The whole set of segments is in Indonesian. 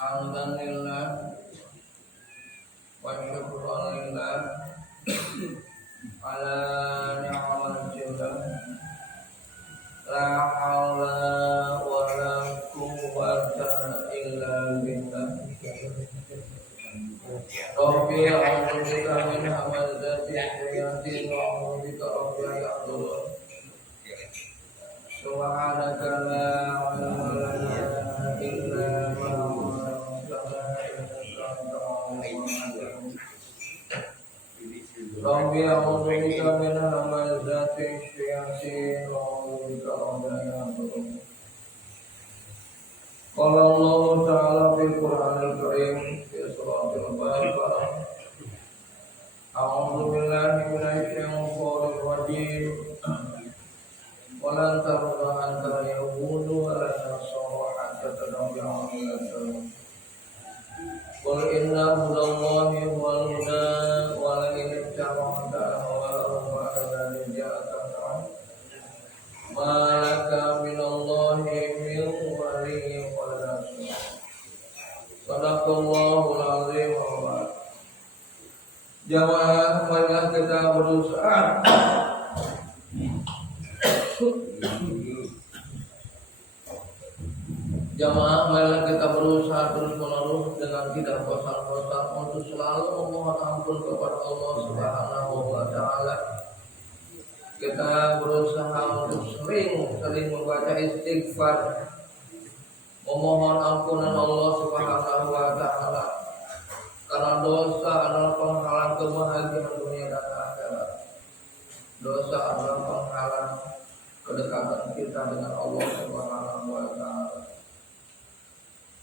Alhamdulillah wa syukran lillah ala ni'mal judah la haula wa la quwwata illa billah. Rabbi a'udzu bika min hamazati syayatin wa a'udzu bika rabbi an yahdurun. Subhanaka la ilma lana illa ma 'allamtana innaka antal 'alimul hakim. Rabbi a'udzu bika min hamazati syayatin wa a'udzu bika rabbi an yahdurun. Qala Allah ta'ala fil Qur'anil Karim fi suratil Baqarah. A'udzu billahi minasy syaithanir rajim. Walan tarda antara yahudu wala nasara hatta tabi'a millatahum. Qul inna hudallahi wal huda wa la in ittaba'ta ahwa'ahum ba'da ja'aka ma laka minallahi min waliyyin wa la nasir. Shadaqallahul azim. Jamaah marilah kita berusaha Jamaah marilah kita berusaha terus menerus dengan tidak bosan-bosan untuk selalu memohon ampun kepada Allah Subhanahu wa taala. Kita berusaha untuk sering membaca istighfar, memohon ampunan Allah Subhanahu wa taala. Karena dosa adalah penghalang kebahagiaan dunia dan akhirat. Dosa adalah penghalang kedekatan kita dengan Allah Subhanahu wa taala.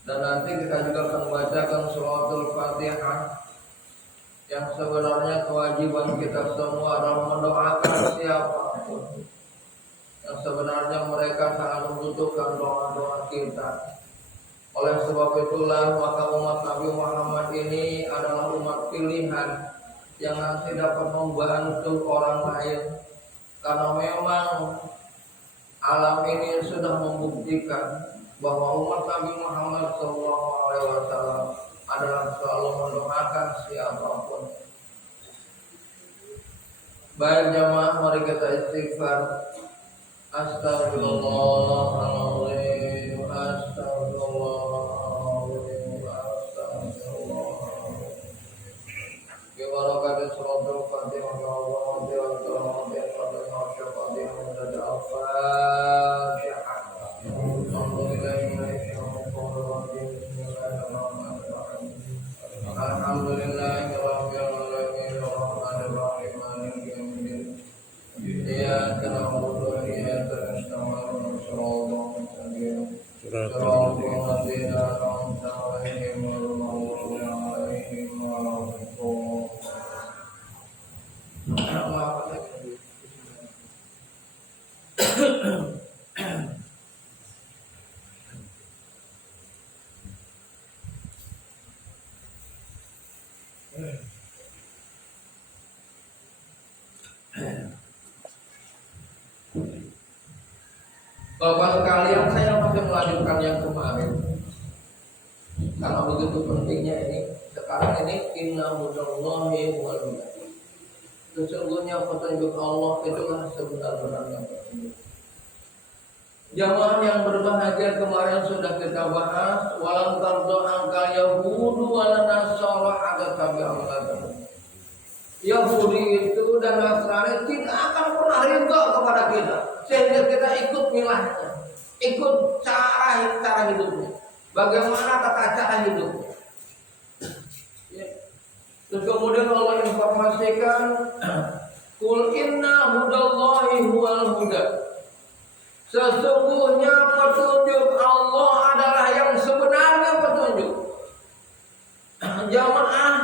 Dan nanti kita juga akan membacakan suratul Fatihah, yang sebenarnya kewajiban kita semua adalah mendoakan siapapun yang sebenarnya mereka sangat membutuhkan doa-doa kita. Oleh sebab itulah maka umat Nabi Muhammad ini adalah umat pilihan yang nanti dapat membantu orang lain, karena memang alam ini sudah membuktikan bahwa umat Nabi Muhammad SAW adalah selalu mendoakan siapapun. Baik jamaah, mari kita istighfar. Astagfirullahaladzim, astagfirullahaladzim, astagfirullahaladzim. Bibarakati suratul Fatihah ya Allah, ya Allah, ya Allah, ya Allah, Alhamdulillahirabbil alamin maliki yaumiddin. Iyyaka na'budu wa iyyaka nasta'in. Shiratal ladzina an'amta 'alaihim ghairil maghdubi 'alaihim waladdallin. Bapak sekalian, saya masih melanjutkan yang kemarin karena begitu pentingnya ini. Sekarang ini inna hudallahi wal huda. Sesungguhnya petunjuk Allah itulah sebenar-benarnya petunjuk. Jamaah yang berbahagia, kemarin sudah kita bahas walan tardo angka yahudu wala nasara hatta tabi'a millatahum. Yahudi itu dan Nasrani tidak akan pernah ridho kepada kita sehingga kita ikut milahnya, ikut cara hidupnya, bagaimana tata cara hidupnya. Terus kemudian Allah informasikan kul inna hudallahi huwal huda. Sesungguhnya petunjuk Allah adalah yang sebenarnya petunjuk. Jamaah,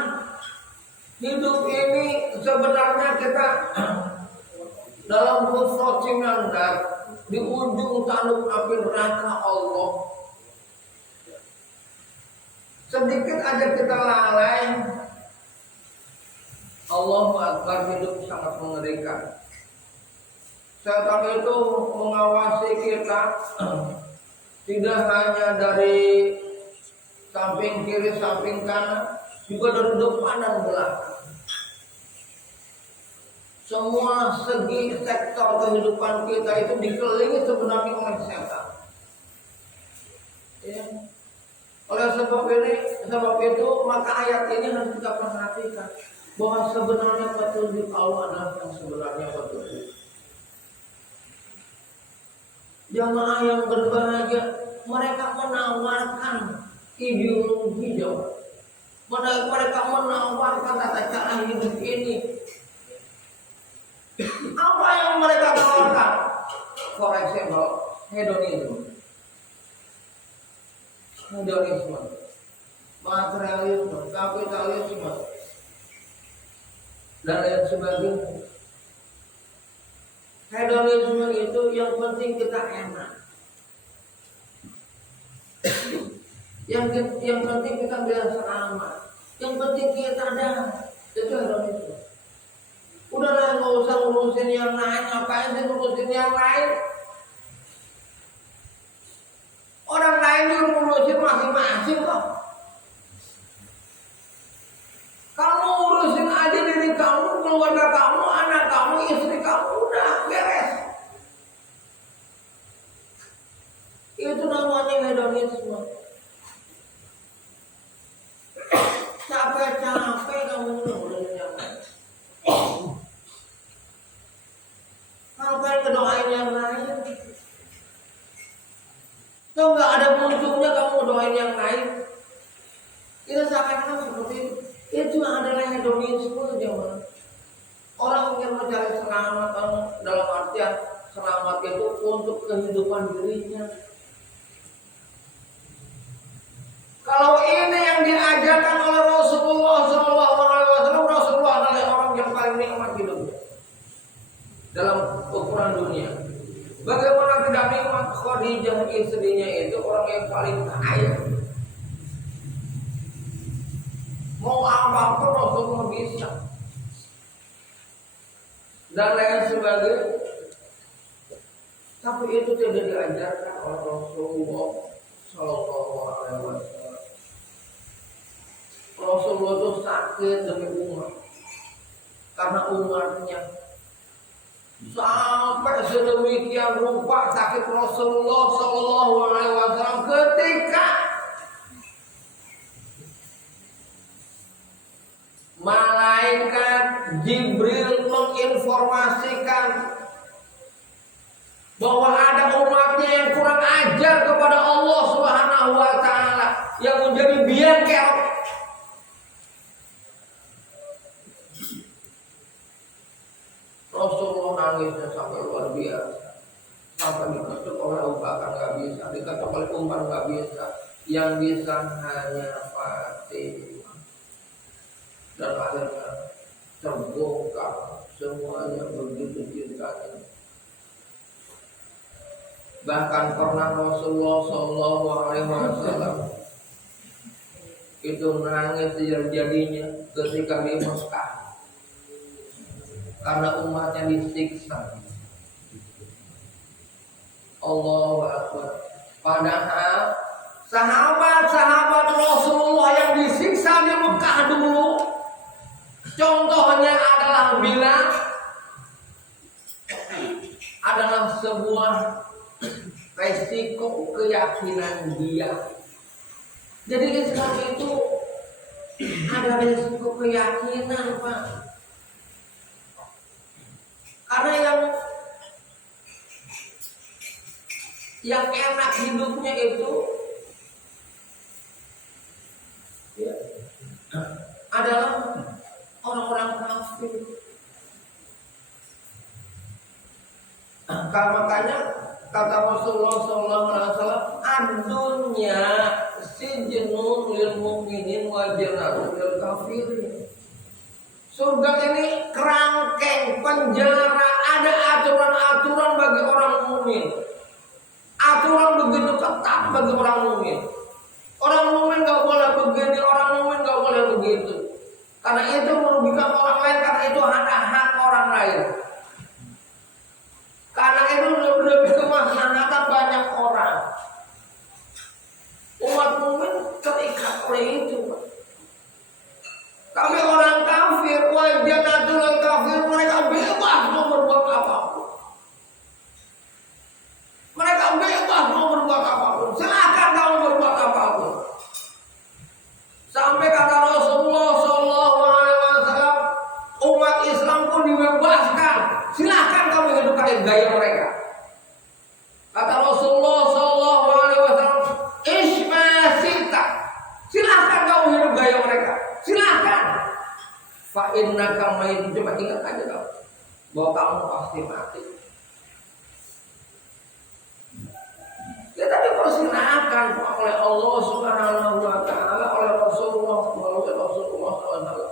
hidup ini sebenarnya kita dalam hufratin nandar di ujung tanduk api neraka Allah. Sedikit aja kita lalai, Allahu Akbar, hidup sangat mengerikan. Setan itu mengawasi kita tidak hanya dari samping kiri, samping kanan, juga dari depan dan belakang. Semua segi sektor kehidupan kita itu dikelilingi sebenarnya oleh setan. Ya. Oleh sebab itu maka ayat ini harus kita perhatikan bahwa sebenarnya petunjuk Allah adalah yang sebenarnya petunjuk. Jamaah yang berbahagia, mereka menawarkan ideologi jauh. Mereka menawarkan tata cara hidup ini. Apa yang mereka tawarkan? For example, hedonisme, materialisme, kapitalisme, dan lain sebagainya. Hedonisme itu yang penting kita enak, yang penting kita biar selamat, yang penting kita ada. Itu hedonisme. Udahlah, nggak usah ngurusin yang lain. Ngapain sih ngurusin yang lain? Orang lain juga ngurusin masing-masing kok. Kamu urusin aja diri kamu, keluarga kamu, anak kamu, istri kamu, udah beres. Itu namanya hedonisme. Capek-capek kamu ngurusin yang lain. Ngapain ngedoain yang lain? Kalau nggak ada untungnya kamu doain yang lain. Itu seakan-akan seperti itu adalah hedonisme jemaah. Orang yang mencari selamat dalam artian selamat itu untuk kehidupan dirinya. Kalau ini yang diajarkan oleh Rasulullah SAW, Rasulullah adalah orang yang paling nikmat hidupnya dalam ukuran dunia. Bagaimana tidak nikmat? Khadijah istrinya itu orang yang paling kaya. Mau apapun Rasulullah bisa. Dan lain sebagainya. Tapi itu tidak diajarkan oleh Rasulullah Sallallahu Alaihi Wasallam. Rasulullah itu sakit demi umat, karena umatnya. Sampai sedemikian rupa sakit Rasulullah Sallallahu Alaihi Wasallam ketika malaikat Jibril menginformasikan bahwa ada umatnya yang kurang ajar kepada Allah Subhanahu Wa Taala, yang menjadi bengkel. Rasulullah nangisnya sampai luar biasa, sampai diketuk oleh Abu Bakar nggak bisa, diketuk oleh Umar nggak bisa, yang bisa hanya Fatimah. Dan akhirnya terbongkar semuanya begitu cintanya. Bahkan pernah Rasulullah Sallallahu Alaihi Wasallam itu nangis sejadi-jadinya ketika di Mekah karena umatnya disiksa. Allahu Akbar. Padahal sahabat-sahabat Rasulullah yang disiksa di Mekah dulu, contohnya adalah Bilal, adalah sebuah resiko keyakinan dia. Jadi Islam itu ada resiko keyakinan, Pak. Karena yang enak hidupnya itu ya, adalah orang-orang kafir. Makanya kata Rasulullah SAW, adunya sijnun lil mu'minin wa jannatun lil kafirin. Surga ini kerangkeng, penjara, ada aturan-aturan bagi orang mukmin. Aturan begitu ketat bagi orang mukmin. Orang mukmin nggak boleh begini, orang mukmin nggak boleh begitu. Karena itu merugikan orang lain, karena itu ada hak orang lain. Karena itu lebih kemaslahatan banyak orang. Umat mukmin terikat oleh itu. Tapi orang kafir, wajanatul kafir, mereka bebas mau berbuat apapun. Mereka bebas mau berbuat apapun. Silakan kamu berbuat apapun. Sampai kata Rasulullah SAW, umat Islam pun dibebaskan. Silakan kamu hidup gaya mereka. Kata Rasulullah SAW, ismasita. Silakan kamu hidup gaya mereka. Silakan. Fa innaka mayyit. Coba ingat aja kamu bahwa kamu pasti mati. Ya tadi persilakan oleh Allah Subhanahu wa taala, oleh Rasulullah SAW.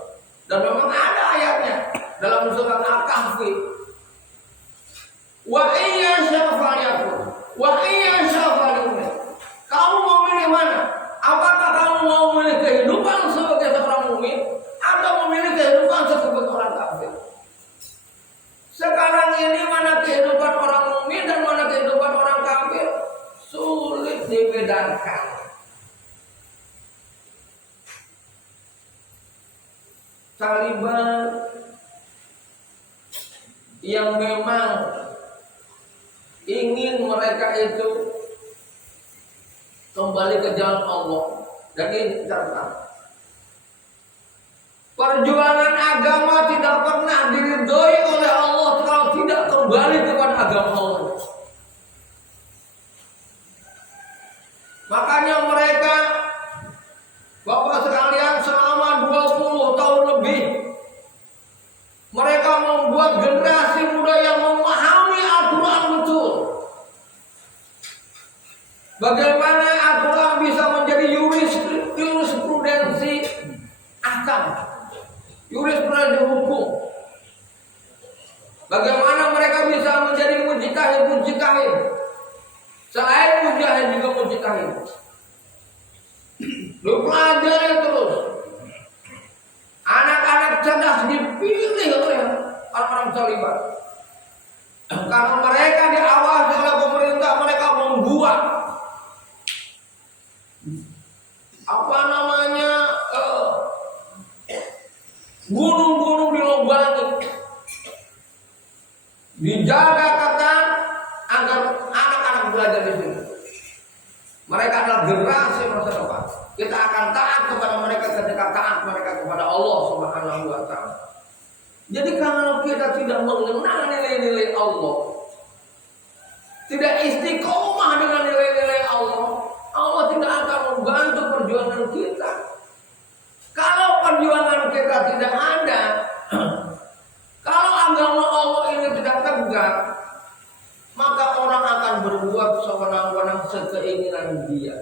Dan memang ada ayatnya dalam surat Al-Kahfi. Wa iyya syafa'akum wa iyya syafa'akum. Kamu mau milih mana? Apakah kamu mau memilih kehidupan sebagai seorang mukmin atau memilih kehidupan sebagai orang kafir? Sekarang ini mana kehidupan orang mukmin dan mana kehidupan orang kafir? Sulit dibedakan. Taliban yang memang ingin mereka itu kembali ke jalan Allah, dan ini catatan. Perjuangan agama tidak pernah diridhoi oleh Allah kalau tidak kembali kepada agama Allah. Makanya mereka, Bapak sekalian, selama 20 tahun lebih mereka membuat generasi muda yang memahami Al-Quran betul. Bagaimana Al-Quran bisa menjadi jurisprudensi akal, jurisprudensi hukum. Bagaimana mereka bisa menjadi mujtahid. Selain mujahid juga mujtahid. Lu pelajari terus. Anak-anak cerdas dipilih oleh orang-orang Taliban. Karena mereka diawasi oleh pemerintah, mereka membuat gunung-gunung dilobangi, dijaga ketat agar anak-anak belajar di sini. Mereka adalah generasi masa depan. Kita akan taat kepada mereka ketika taat mereka kepada Allah Subhanahu wa taala. Jadi kalau kita tidak mengenal nilai-nilai Allah, tidak istiqomah dengan nilai-nilai Allah, Allah tidak akan membantu perjuangan kita. Kalau perjuangan kita tidak ada, kalau agama Allah ini tidak tegak, maka orang akan berbuat sewenang-wenang sekeinginan dia.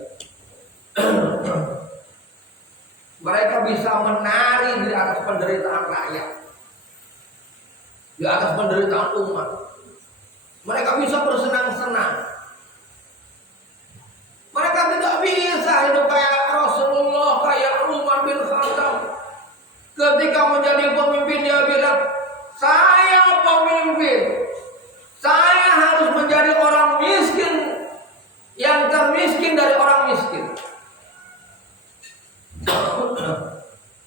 Mereka bisa menari di atas penderitaan rakyat, di atas penderitaan umat. Mereka bisa bersenang-senang. Mereka tidak bisa hidup kayak Rasulullah, kayak Umar bin Khattab. Ketika menjadi pemimpin dia bilang, saya pemimpin, saya harus menjadi orang miskin yang termiskin dari orang miskin.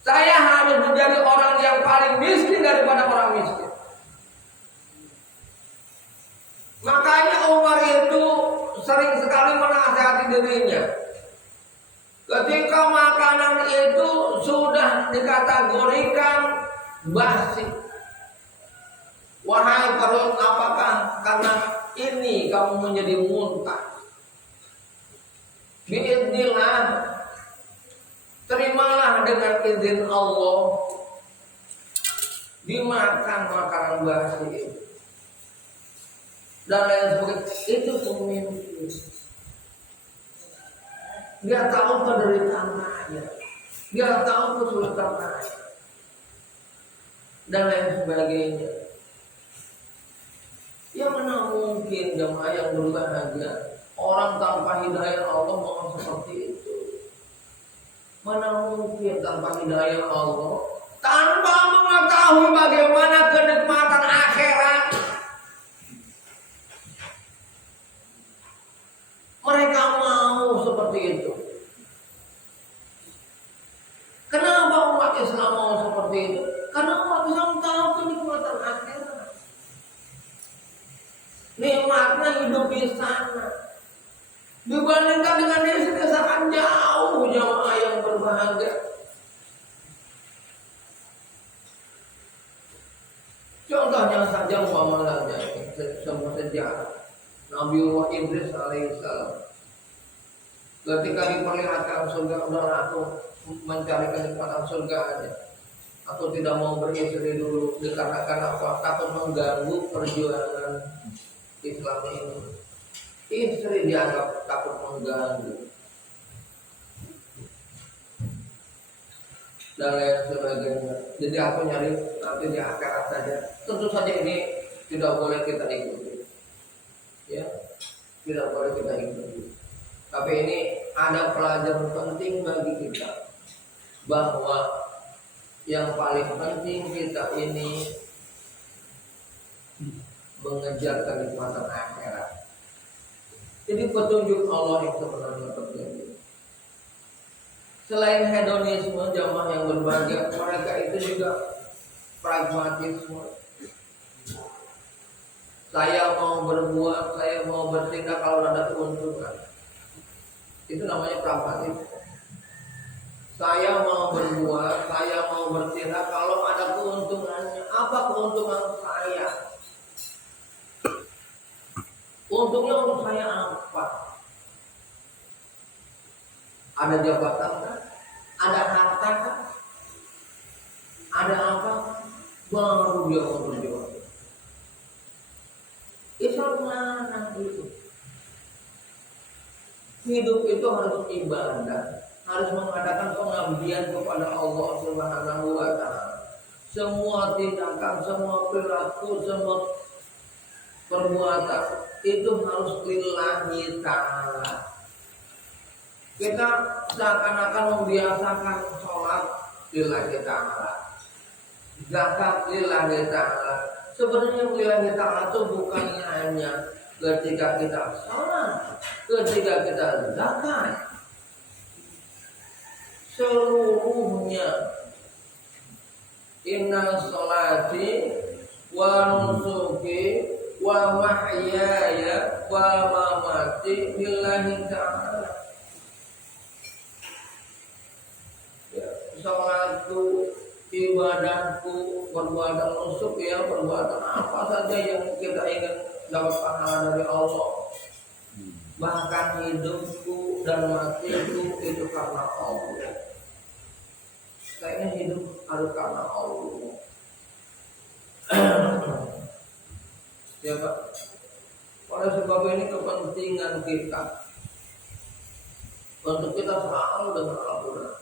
Saya harus menjadi orang yang paling miskin daripada orang miskin. Makanya Umar itu sering sekali menasihati dirinya. Ketika makanan itu sudah dikategorikan basi, wahai perut, apakah karena ini kamu menjadi muntah? Biidznillah, terimalah dengan izin Allah, dimakan makanan basi itu. Dan lain sebagainya. Itu pemimpin. Dia tahu penderitaan rakyat, dia tahu kesulitan rakyat, dan lain sebagainya. Ya mana mungkin jemaah yang berbahagia, orang tanpa hidayah Allah mau seperti itu? Mana mungkin tanpa hidayah Allah, tanpa mengetahui bagaimana kenikmatan akhirat, mereka mau seperti itu. Islam mau seperti itu? Karena umat Islam tahu kenikmatan akhirat. Nikmatnya hidup di sana. Dibandingkan dengan di sini sangat jauh jamaah yang berbahagia. Contohnya saja umpamanya sebuah sejarah Nabiullah Idris alaihissalam. Ketika diperlihatkan surga, udah aku mencari kenikmatan surga aja. Aku tidak mau beristri dulu dikarenakan apa? Takut mengganggu perjuangan Islam ini. Istri dianggap takut mengganggu dan lain sebagainya. Jadi aku nyari nanti di akhirat saja. Tentu saja ini tidak boleh kita ikuti, ya, tidak boleh kita ikuti. Tapi ini ada pelajaran penting bagi kita, bahwa yang paling penting kita ini mengejar kenikmatan akhirat. Jadi petunjuk Allah yang sebenarnya terjadi. Selain hedonisme, jamaah yang berbahagia, mereka itu juga pragmatisme. Saya mau berbuat, saya mau bertindak kalau ada keuntungan. Itu namanya pragmatisme. Saya mau berbuat, saya mau bertindak kalau ada keuntungannya. Apa keuntungan saya? Untungnya untuk saya apa? Ada jabatan kan? Ada harta kan? Ada apa? Baru dia mau berjuang. Islam mana itu? Hidup itu harus ibadah, harus mengadakan pengabdian kepada Allah Subhanahu wa Ta'ala. Semua tindakan, semua perilaku, semua perbuatan itu harus lillahi ta'ala. Kita seakan-akan membiasakan sholat lillahi ta'ala, zakat lillahi ta'ala. Sebenarnya lillahi ta'ala itu bukan hanya ketika kita sholat, ketika kita zakat, seluruhnya. Inna sholati wa nusuki wa mahyaya wa mamati lillahi ta'ala. Ya, sholatku, ibadahku, perbuatan nusuk, ya, perbuatan apa saja yang kita ingin dapat pahala dari Allah. Bahkan hidupku dan matiku itu karena Allah. Kayaknya hidup harus karena Allah. Ya Pak. Oleh sebab ini kepentingan kita untuk kita selalu dengan Al-Quran.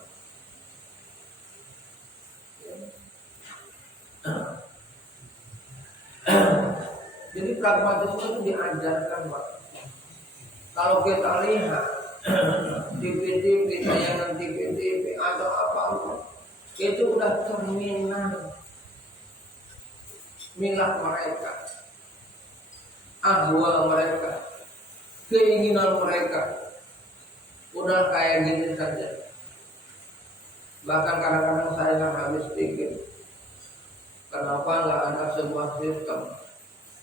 Jadi pragmatisme itu diajarkan Pak. Kalau kita lihat TV-TV, tayangan TV-TV atau apa-apa, itu udah cerminan milah mereka, ahwa mereka, keinginan mereka, udah kayak gini saja. Bahkan kadang-kadang saya nggak habis pikir, kenapa nggak ada sebuah sistem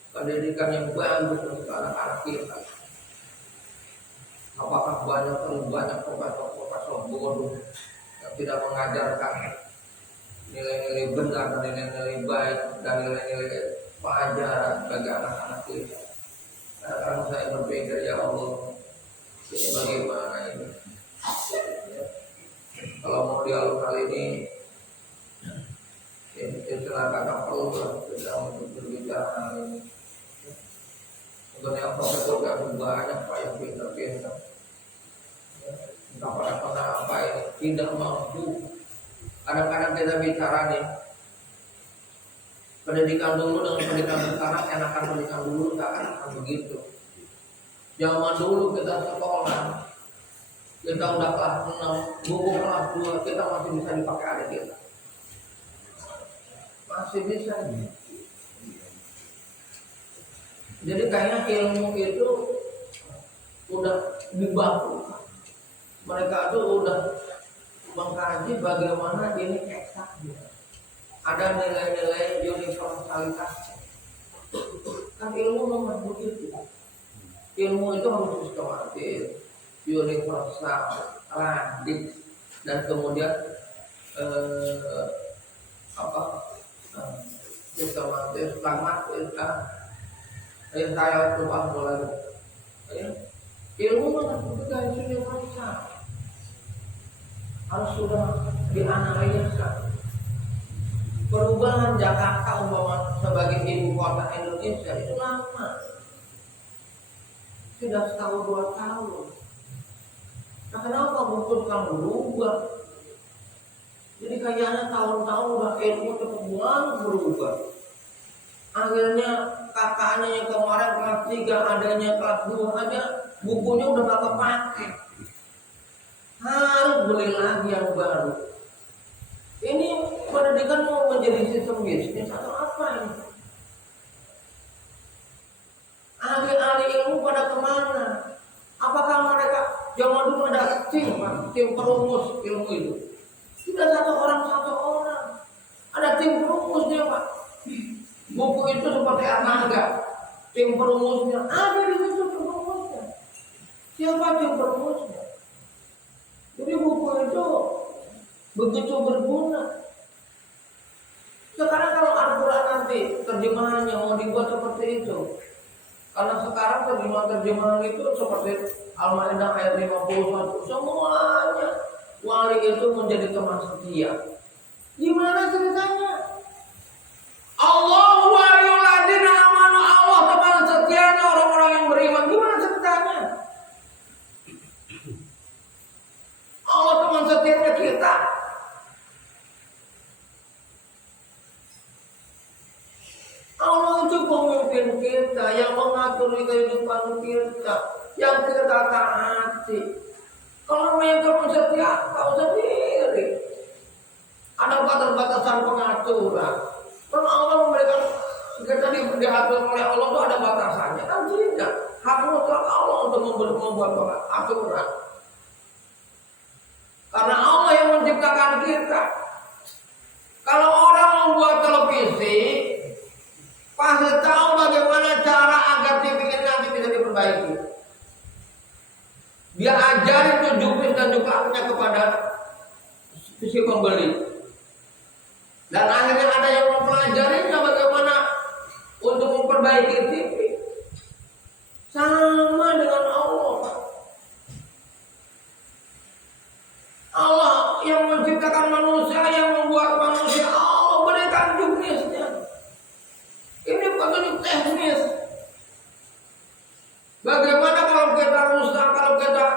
pendidikan yang bagus untuk anak-anak kita? Apakah terlalu banyak profesor bodoh yang tidak mengajarkan nilai-nilai benar dan nilai-nilai baik dan nilai-nilai pelajaran bagi anak-anak kita? Kadang saya berpikir, ya Allah, ini bagaimana ini? Ya. Kalau mau dialog kali ini, istilah kata perlu kita untuk berbicara hal ini. Sebenarnya profesor yang banyak Pak yang pintar-pintar, entah pada apa ini tidak mampu. Kadang-kadang kita bicara nih, pendidikan dulu dengan pendidikan sekarang, enakan pendidikan dulu, tak akan begitu. Zaman dulu kita sekolah, kita udah kelas 6, buku kelas 2 kita masih bisa dipakai adik kita, masih bisa. Jadi kayaknya ilmu itu udah dibaku, mereka tuh udah mengkaji bagaimana ini eksaknya. Ada nilai-nilai universalitas. Kan ilmu nomor begitu. Ilmu itu harus sistematis, universal, radix, dan kemudian sistematis, pragmatis, saya coba mulai. Ilmu menurut kita universal harus sudah dianalisa. Perubahan Jakarta umpama sebagai ibu kota Indonesia itu lama, sudah setahun 2 tahun. Nah, kenapa memutuskan berubah? Jadi kayaknya tahun-tahun udah ilmu cepat banget berubah. Akhirnya kakaknya yang kemarin kelas 3 adanya kelas 2 aja bukunya udah gak kepake. Harus beli lagi yang baru. Ini pendidikan mau menjadi sistem bisnis atau apa ini? Ahli-ahli ilmu pada kemana? Apakah mereka zaman dulu ada tim perumus ilmu itu? Sudah satu orang. Ada tim perumusnya, Pak. Buku itu seperti Arnaga. Tim perumusnya ada di situ, tim perumusnya. Siapa tim perumusnya? Jadi buku itu begitu berguna. Sekarang kalau Al-Quran nanti terjemahannya mau dibuat seperti itu, karena sekarang terjemahan itu seperti Al-Maidah ayat 51, semuanya wali itu menjadi teman setia. Gimana ceritanya? Allah waliyul ladzina amanu, Allah teman setianya orang-orang yang beriman. Gimana ceritanya? Allah teman setianya kita. Allah itu pemimpin kita yang mengatur kehidupan kita, yang kita taati. Kalau yang teman setia, tahu sendiri. Ada batas-batasan pengaturan. Kalau Allah memberikan kita diatur oleh Allah itu ada batasannya, kan tidak. Hak mutlak Allah untuk membuat aturan. Karena Allah yang menciptakan kita. Kalau orang membuat televisi, pasti tahu bagaimana cara agar TV ini nanti bisa diperbaiki. Dia ajarin tujuh dan juklatnya kepada si pembeli. Dan akhirnya ada yang mempelajarinya bagaimana untuk memperbaiki TV. Sama dengan Allah. Allah yang menciptakan manusia, yang membuat manusia, Allah berikan juknisnya. Ini bukan teknis. Bagaimana kalau kita rusak, kalau kita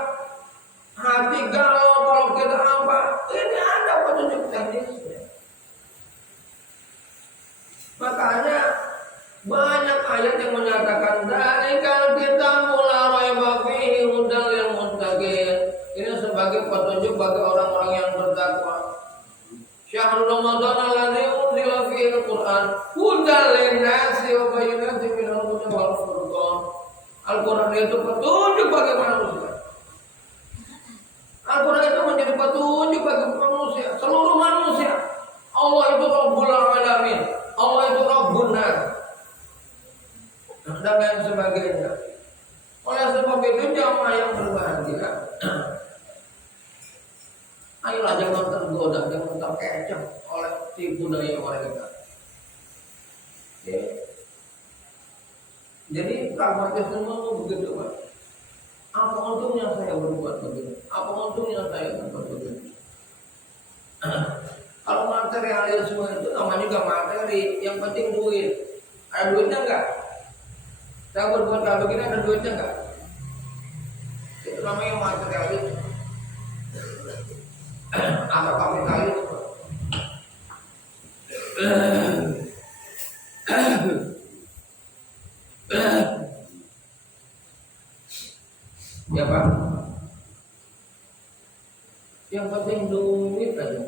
hati galau, kalau kita apa? Ini ada petunjuk teknisnya. Makanya banyak ayat yang menyatakan dzalikal kitabu la raiba fihi hudal lil muttaqin. Ini sebagai petunjuk bagi orang-orang yang bertakwa. Syahrul Ramadan alladzi unzila fihi al-Qur'an hudal lin-nasi wa bayyinatin minal huda wal furqan. Al-Qur'an itu petunjuk bagi manusia. Al-Qur'an itu menjadi petunjuk bagi manusia, seluruh manusia. Allah itu Rabbul Alamin. Allah itu Rabbun Nas. Dan lain sebagainya. Oleh sebab itu jamaah yang berbahagia, ayolah jangan tergoda, jangan terkecoh oleh tipu daya mereka. Jadi pragmatisme itu begitu, Pak. Apa untungnya saya berbuat begitu? Apa untungnya saya berbuat begitu? Kalau materialisme itu namanya juga materi, yang penting duit. Ada duitnya enggak? Saya berbuat kayak begini ada duitnya enggak? Itu namanya materialisme atau kapitalisme. Ya Pak. Yang penting duit aja.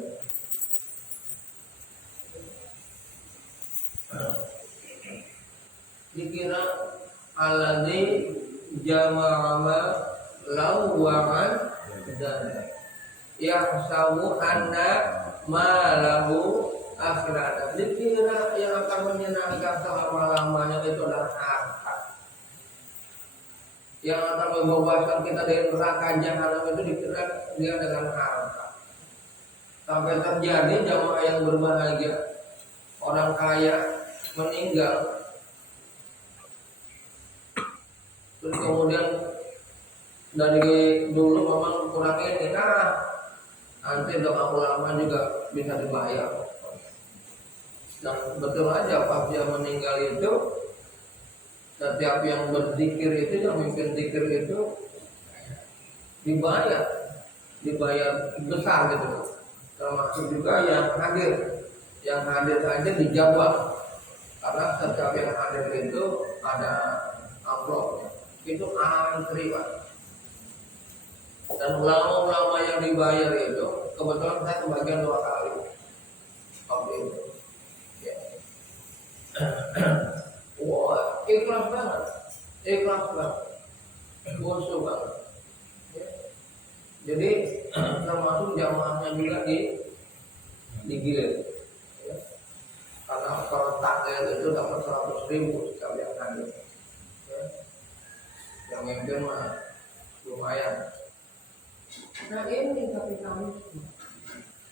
Dikira alladzi jama'a lawwa'an dan yahsabu anna malahu akhirat. Dikira yang akan menyenangkan selama-lamanya itu adalah harta. Yang akan membebaskan kita dari neraka jahanam itu dikira dia dengan harta. Sampai terjadi jamaah yang berbahagia, orang kaya meninggal, terus kemudian dari dulu memang kurang ini, nanti doa ulama juga bisa dibayar. Dan betul aja pas dia meninggal itu, setiap yang berzikir itu, yang mimpin zikir itu dibayar besar gitu. Termasuk juga yang hadir saja dijawab, karena setiap yang hadir itu ada amplopnya, itu antri Pak. Dan ulama-ulama yang dibayar itu kebetulan saya kebagian 2 kali waktu itu. Ya. Wah, ikhlas banget, khusyuk banget. Ya. Jadi termasuk jamaahnya juga digilir. Ya. Karena per takdir itu dapat 100.000 sekali yang hadir. Ya. Yang mimpin mah lumayan. Nah ini kapitalisme.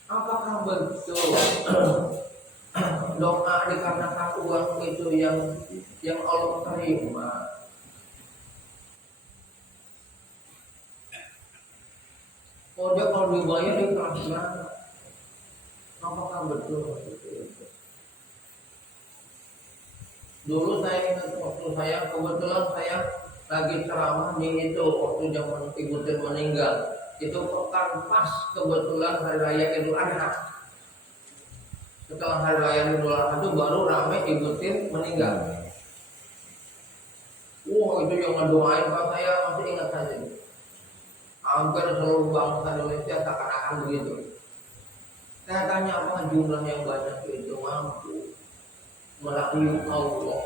Apakah betul doa dikarenakan uang itu yang Allah terima? Oh dia kalau dibayar ikhlas banget. Apakah betul seperti itu? Dulu saya ingat waktu saya kebetulan saya lagi ceramah di itu waktu zaman Ibu Tin meninggal. Itu pekan pas kebetulan hari raya Idul Adha. Setelah hari raya Idul Adha itu baru ramai Ibu Tin meninggal. Wah itu yang ngedoain Pak, saya masih ingat saja. Hampir seluruh bangsa Indonesia seakan-akan begitu. Saya tanya apakah jumlah yang banyak itu mampu merayu Allah?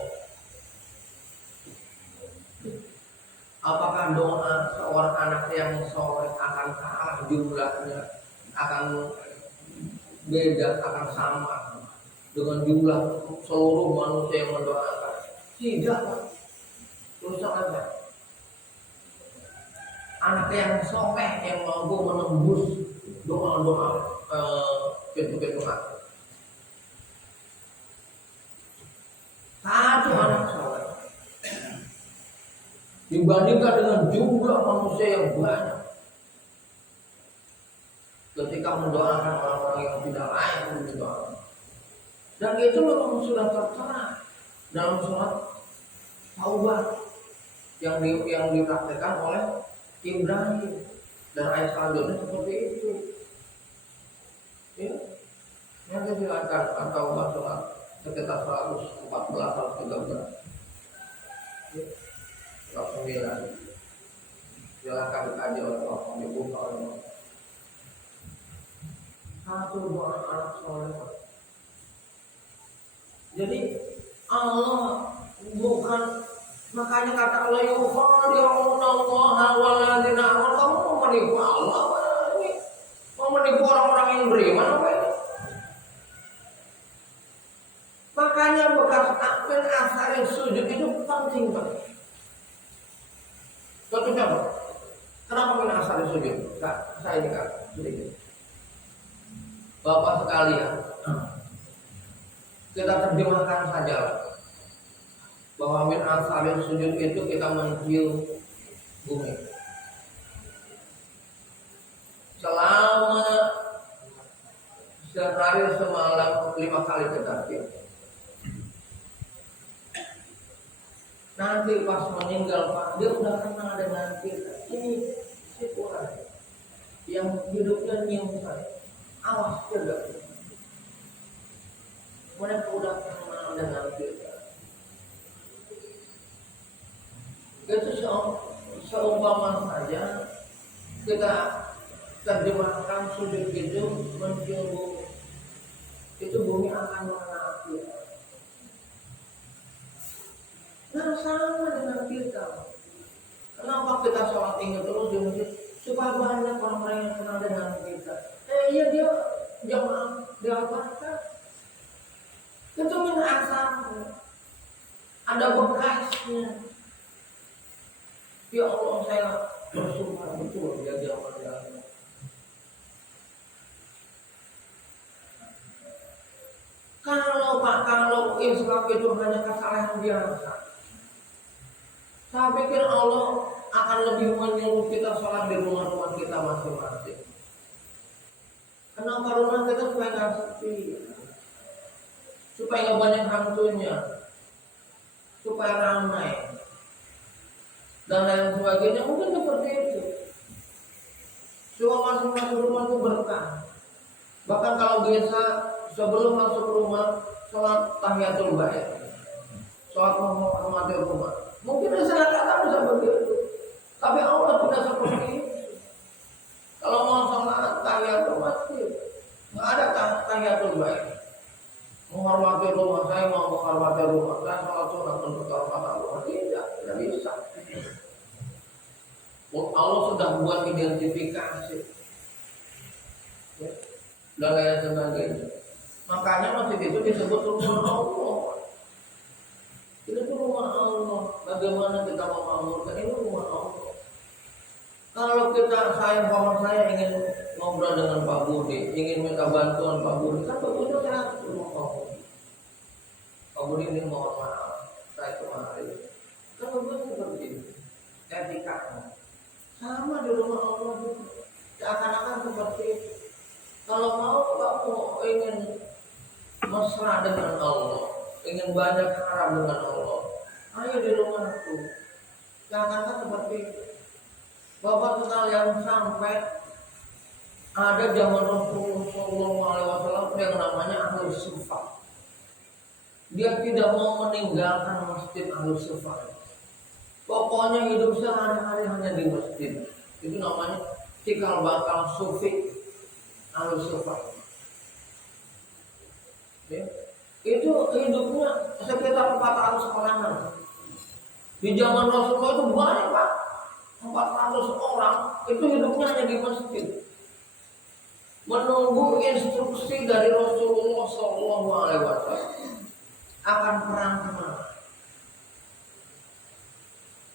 Apakah doa seorang anak yang soleh akan kalah jumlahnya, akan beda, akan sama dengan jumlah seluruh manusia yang mendoakan? Tidak. Terus saja. Anak yang soleh yang mampu menembus doa-doa pintu-pintu hati. Satu anak soleh dibandingkan dengan jumlah manusia yang banyak ketika mendoakan orang-orang yang tidak layak untuk didoakan. Dan itu memang sudah tertera dalam surat Taubah yang dipraktikkan oleh Ibrahim, dan ayat selanjutnya seperti itu. Ya, nanti silakan atau surat sekitar 114 atau 13. Ya. 9. Silakan dikaji oleh Allah, dibuka oleh Allah. Satu doa anak soleh. Jadi Allah bukan, makanya kata Allah yukhadi'una Allah walladzina amanu. Kamu mau menipu Allah apa ini? Mau menipu orang-orang yang beriman apa ini? Makanya bekas akmen asari sujud itu penting banget. Satu contoh, kenapa min asari sujud? Saya ini kan sedikit. Bapak sekalian, kita terjemahkan saja bahwa min asari sujud itu kita mencium bumi. Selama sehari semalam 5 kali kita cium. Nanti pas meninggal Pak, dia udah kenal dengan kita. Ini si Quran yang hidupnya nyium saya. Awas jaga. Mereka udah kenal dengan kita. Itu seumpama saja kita terjemahkan sujud itu mencium bumi. Itu bumi akan mengenal kita. Nah sama dengan kita. Kenapa kita sholat tinggi terus di masjid? supaya banyak orang-orang yang kenal dengan kita. Iya dia jamaah diabarkan. Itu min asam, ada bekasnya. Ya Allah saya bersumpah betul dia jamaah. Kalau infak itu hanya kesalahan biasa, saya pikir Allah akan lebih menyuruh kita sholat di rumah-rumah kita masing-masing. Kenapa rumah kita supaya nggak sepi, supaya nggak banyak hantunya, supaya ramai dan lain sebagainya. Mungkin seperti itu. Supaya masing-masing rumah itu berkah. Bahkan kalau biasa sebelum masuk rumah sholat tahiyatul bait, sholat menghormati rumah. Mungkin saya kata bisa begitu, tapi Allah tidak seperti itu. Kalau mau sholat tahiyatul masjid, nggak ada tahiyatul bait. Menghormati rumah saya, mau menghormati rumah saya, sholat sunat untuk kehormatan Allah, tidak bisa. Allah sudah buat identifikasi dan lain sebagainya. Makanya masjid itu disebut rumah Allah. Itu rumah Allah. Bagaimana kita memakmurkan ini rumah Allah? Kalau saya ingin ngobrol dengan Pak Budi, ingin minta bantuan Pak Budi, kan Pak Budi saya rumah Pak Budi. Pak Budi ini mohon maaf, saya kemarin. Kan betul seperti itu. Etikanya sama di rumah Allah juga. Seakan-akan seperti itu. Kalau mau kamu ingin mesra dengan Allah, ingin banyak harap dengan Allah, ayo di rumahku. Jangan seperti itu. Bapak sekalian, sampai ada zaman Rasulullah SAW yang namanya Ahlus Sufa. Dia tidak mau meninggalkan masjid Ahlus Sufa. Pokoknya hidup sehari-hari hanya di masjid. Itu namanya cikal bakal sufi Ahlus Sufa. Ya. Itu hidupnya sekitar 400 orang. Di zaman Rasulullah itu banyak Pak, 400 orang itu hidupnya hanya di masjid, menunggu instruksi dari Rasulullah SAW akan perang kemana.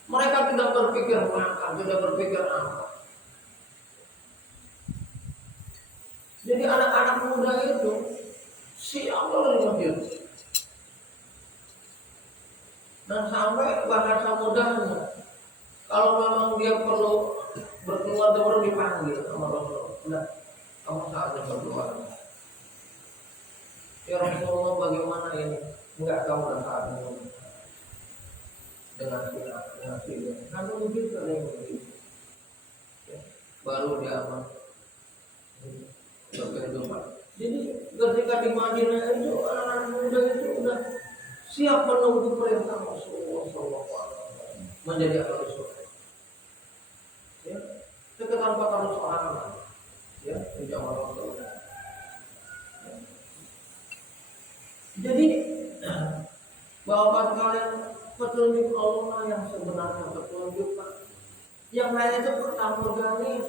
Mereka tidak berpikir makan, tidak berpikir apa. Jadi anak-anak muda itu siap dari masjid. Dan sampai bahasa mudanya, kalau memang dia perlu berkeluar, dia baru dipanggil sama Rasulullah. Nah, kamu saatnya berkeluar. Ya Rasulullah, bagaimana ini? Enggak, kamu dan saatnya dengan sila. Kamu begitu yang begitu. Baru dia aman berkehidupan. Jadi ketika di Madinah itu anak muda itu udah siap menunggu perintah Rasulullah SAW menjadi Ahlus Sufa. Ya, sekitar 400 orang, ya, di zaman Rasulullah. Ya. Jadi bahwa kalian petunjuk Allah yang sebenarnya petunjuk Pak. Yang lain itu pertamurganis.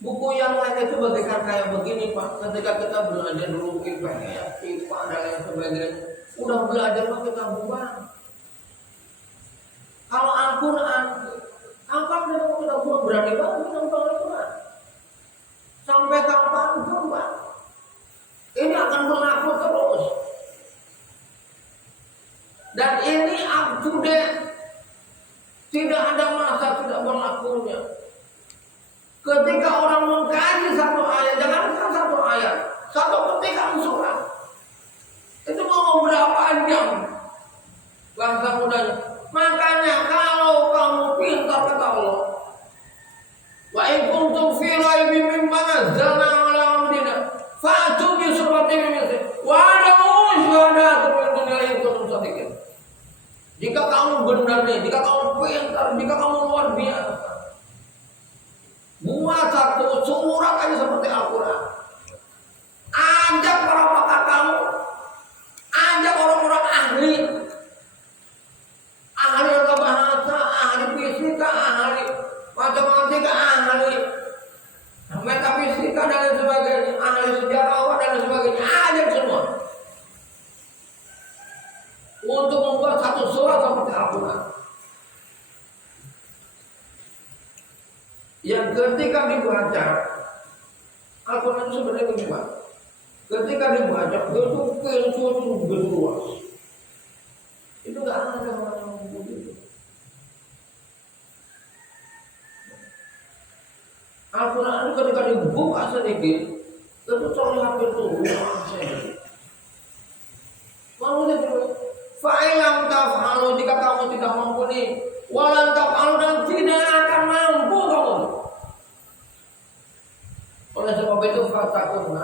Buku yang lain itu bagaikan kayak begini Pak. Ketika kita belajar dulu IPS, IPA dan lain sebagainya, udah belajar Pak kita buang. Kalau Al-Quran, kapan kita buang, berani banget kita buang Al-Quran. Sampai kapan pun Pak, ini akan berlaku terus. Dan ini up to date. Tidak ada masa tidak berlakunya. Ketika orang mengkaji satu ayat, jangankan satu ayat, satu petikan surat, itu mau berapa jam bahasa mudanya. Makanya kalau kamu pintar kata Allah, wa in kuntum fi raibin mimma nazzalna ala abdina Dan ketika dibaca Al-Quran sebenarnya bagaimana? Ketika dibaca itu pintu itu berluas. Itu nggak ada orang yang begitu. Al-Quran itu ketika dibuka sedikit itu terlihat pintu luas saja. Lalu dia berkata, fa'ilam taf'alu, jika kamu tidak mampu nih, walan taf'alu, dan tidak akan mampu kamu. Oleh sebab itu fatakun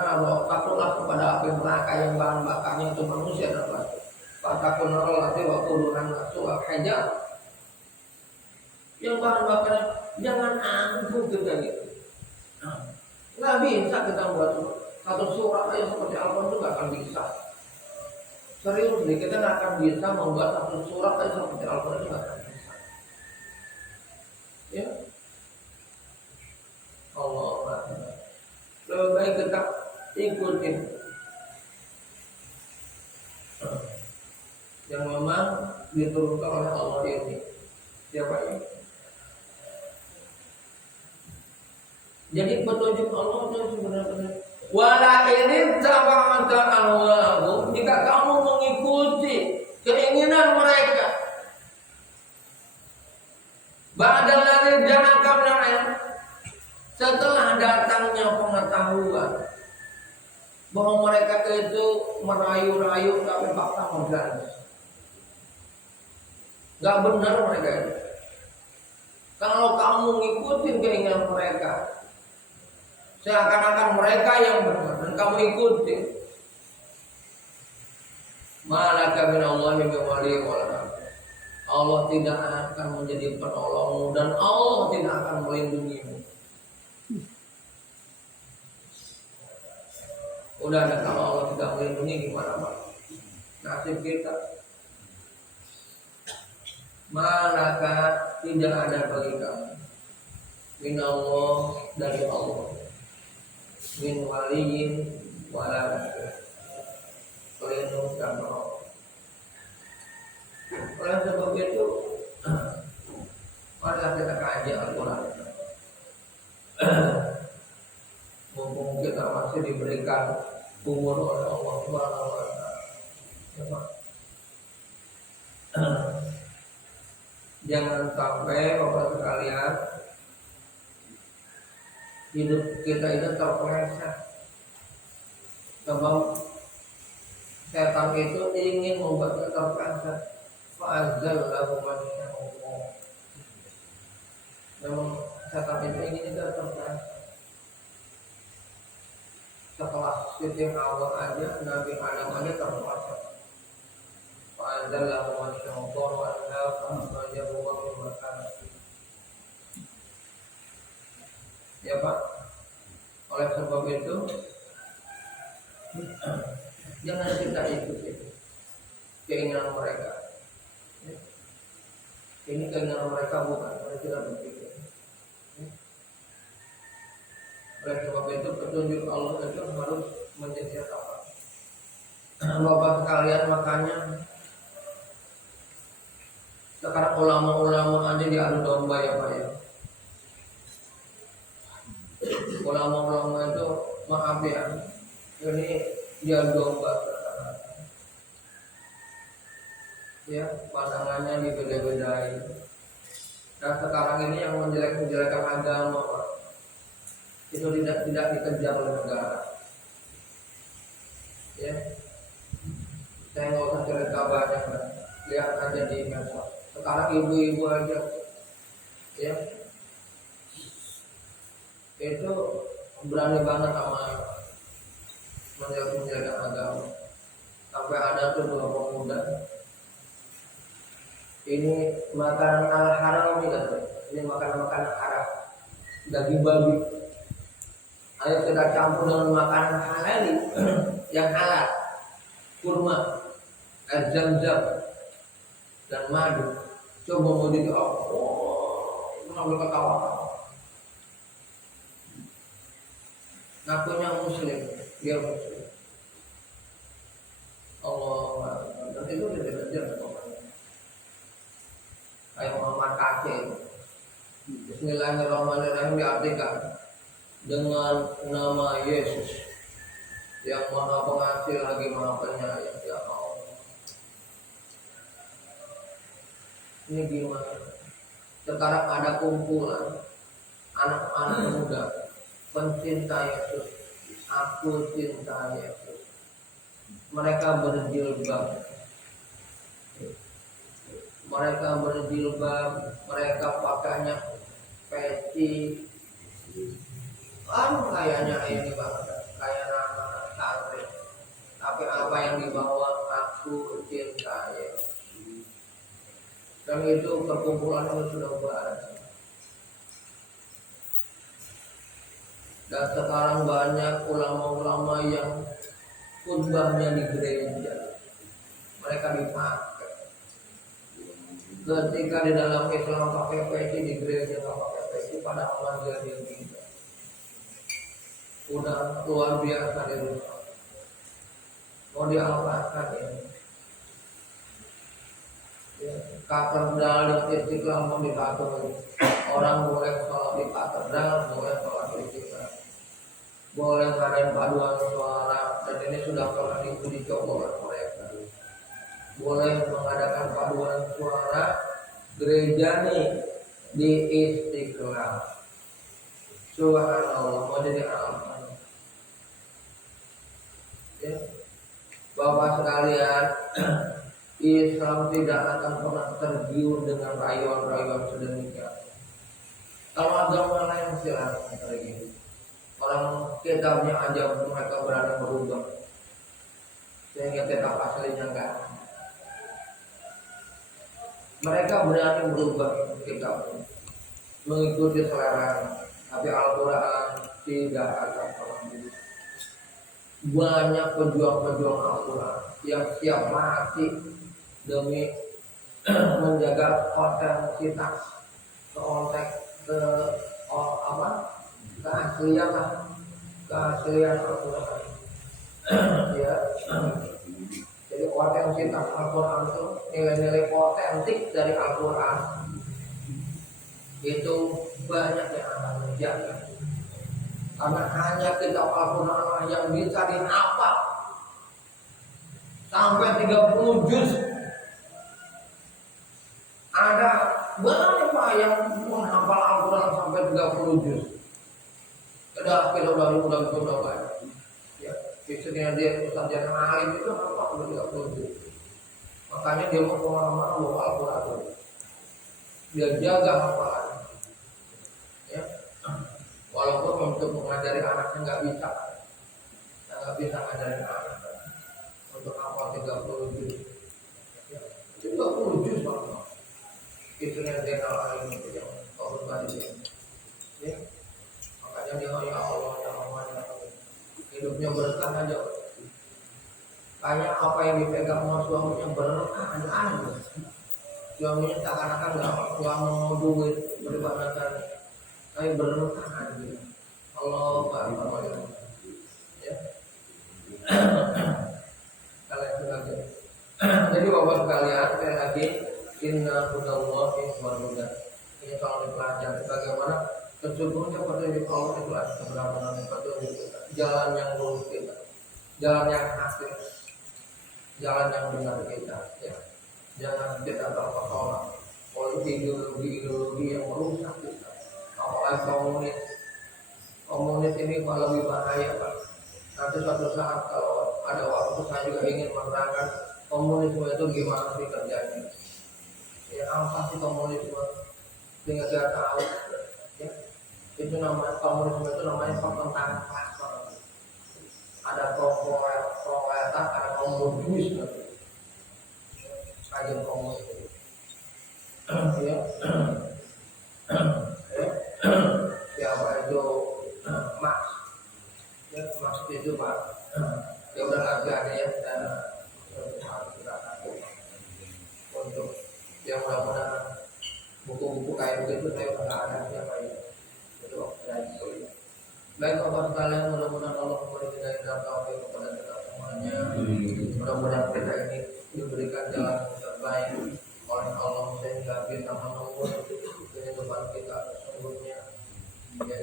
takutlah kepada api neraka yang bahan bakarnya itu manusia dan batu. Fatakun naro wa quluhan su'al hajar. Yang bahan bakarnya jangan angkuh kita gitu. Nggak bisa kita buat satu surat aja seperti Al-Quran itu nggak akan bisa. Serius nih, kita nggak akan bisa membuat satu surat aja seperti Al-Quran itu nggak akan bisa. Ya, Allah. Lebih baik kita ikutin yang memang diturunkan oleh Allah ini. Siapa ini? Jadi petunjuk Allah itu sebenarnya wala ini tabata alwahu, jika kamu mengikuti keinginan mereka ba'dal ladzi ja'aka minal ilm, setelah datangnya pengetahuan bahwa mereka itu merayu-rayu tapi fakta organis. Gak benar mereka itu. Kalau kamu ngikutin keinginan mereka, seakan-akan mereka yang benar dan kamu ikuti, malaka min Allahi min wali wala. Allah tidak akan menjadi penolongmu dan Allah tidak akan melindungimu. Udah ada, kalau Allah tidak melindungi gimana Pak? Nasib kita. Malaka tidak ada bagi kamu min Allah, dari Allah, min waliyin wala pelindung dan penolong. Oleh sebab itu, mari kita kaji Al-Quran. Mumpung kita masih diberikan umur oleh Allah Subhanahu wa Ta'ala. Jangan sampai Bapak sekalian hidup kita itu terpeleset. Sebab setan itu ingin membuat kita terpeleset. Fa'azallahu man sya'allah. Memang setan itu ingin kita terpeleset. Setelah Siti Hawa aja, Nabi Adam aja terpeleset. Fa'azallahu man sya'allah wa anhafahu wa mimmakan. Ya Pak. Oleh sebab itu jangan kita ikuti keinginan mereka. Ini keinginan mereka bukan, mereka tidak berpikir. Oleh sebab itu petunjuk Allah itu harus menjadi apa? Bapak sekalian, makanya sekarang ulama-ulama aja diadu domba ya Pak ya. Ulama-ulama itu maaf ya, ini diadu domba. Ya, pandangannya dibeda-bedain. Dan sekarang ini yang menjelek-menjelekan agama Pak, itu tidak dikejar oleh negara. Ya, saya nggak usah cerita banyak Pak. Lihat aja di medsos. Sekarang ibu-ibu aja, ya, itu berani banget sama menjelek-menjelekan agama. Sampai ada tuh dua pemuda. Ini makanan al-haram ini makanan-makanan haram, daging babi. Ayo kita campur dengan makanan halal yang halal, kurma, air zam-zam, dan madu. Coba mau dijawab, nggak boleh ketawa-tawa. Ngakunya muslim, dia muslim. Allah, dan itu tidak pokoknya. Kayak Muhammad Kacil. Bismillahirrahmanirrahim, yang diartikan dengan nama Yesus yang Maha Pengasih lagi Maha Penyayang, ya Allah. Ini gimana? Sekarang ada kumpulan anak-anak muda pencinta Yesus, aku cinta Yesus. Mereka berjilbab, mereka pakainya peci, kayaknya ini banget, kayak anak-anak santri. Tapi apa yang dibawa, aku cinta Yesus. Dan itu perkumpulan itu sudah banyak. Dan sekarang banyak ulama-ulama yang khutbahnya di gereja, mereka dipakai. Ketika di dalam Islam pakai peci, di gereja nggak pakai peci, pada aman dia tidak. Udah luar biasa dirusak. Mau diapakan ini? Ya, katedral dan Istiqlal mau dipakai. Orang boleh sholat di katedral, boleh sholat di Istiqlal, boleh ngadain paduan suara, dan ini sudah pernah diuji coba oleh mereka. Boleh mengadakan paduan suara gereja nih di Istiqlal. Subhanallah, mau jadi apa? Ya. Bapak sekalian, Islam tidak akan pernah tergiur dengan rayuan-rayuan sedemikian. Kalau agama lain silakan kayak gitu. Orang kitabnya aja mereka berani berubah, sehingga kitab aslinya enggak. Mereka berani berubah kitabnya, mengikuti selera, tapi Al-Quran tidak akan pernah berubah. Banyak pejuang-pejuang Al-Quran yang siap mati demi menjaga otentitas, keaslian Al-Quran. Ya, jadi otentitas Al-Quran itu nilai-nilai otentik dari Al-Quran itu banyak yang akan menjaga. Karena hanya kitab Al-Quran yang bisa dihafal sampai 30 juz. Ada banyak Pak yang menghafal Al-Quran sampai 30 juz. Udah banyak. Ya, biasanya dia pesantren alim itu hafal 30 juz. Makanya dia mau kemana-mana bawa Al-Quran. Dia jaga hafalan. Ya. Walaupun untuk mengajari anaknya nggak bisa ngajarin anak untuk hafal 30 juz. Ya, 30 juz Pak. Itu yang dia alim itu yang Allah tadi. Ya. Makanya dia ya Allah ya Allah ya Allah. Hidupnya berkah aja. Kayak apa yang dipegang sama suaminya berkah aja aja. Suaminya seakan-akan nggak mau duit beribadah, tapi berkah aja. Allah Akbar. Ya. Kalian sekalian. Jadi bapak sekalian, sekali lagi inna hudallahi wal huda. Ini kalau dipelajari bagaimana sesungguhnya petunjuk Allah itu adalah kebenaran petunjuk kita, jalan yang lurus kita, jalan yang asli, jalan yang benar kita. Ya. Jangan kita terpesona oleh ideologi yang merusak kita. Apalagi komunis ini malah lebih bahaya Pak. Nanti suatu saat kalau ada waktu saya juga ingin menerangkan komunisme itu gimana sih terjadi. Ya apa sih komunisme? Sehingga kita tahu. Ya, itu namanya komunisme itu namanya pertentangan kelas. Ada proletar, ada komunis. Kajian komunis. Ya. Siapa itu Marx? Ya, Marx itu Pak. Ya udah ada ya. Untuk yang mudah-mudahan buku-buku kayak begitu saya nggak ada siapa ya. Itu saya itu. Baik Bapak sekalian, mudah-mudahan Allah memberi kita hidayah taufik kepada kita semuanya. Mudah-mudahan kita ini diberikan jalan yang terbaik oleh Allah sehingga kita menemukan kehidupan kita sesungguhnya. Ya.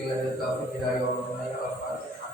dengan tetap hidayah Allah Al-Fatihah.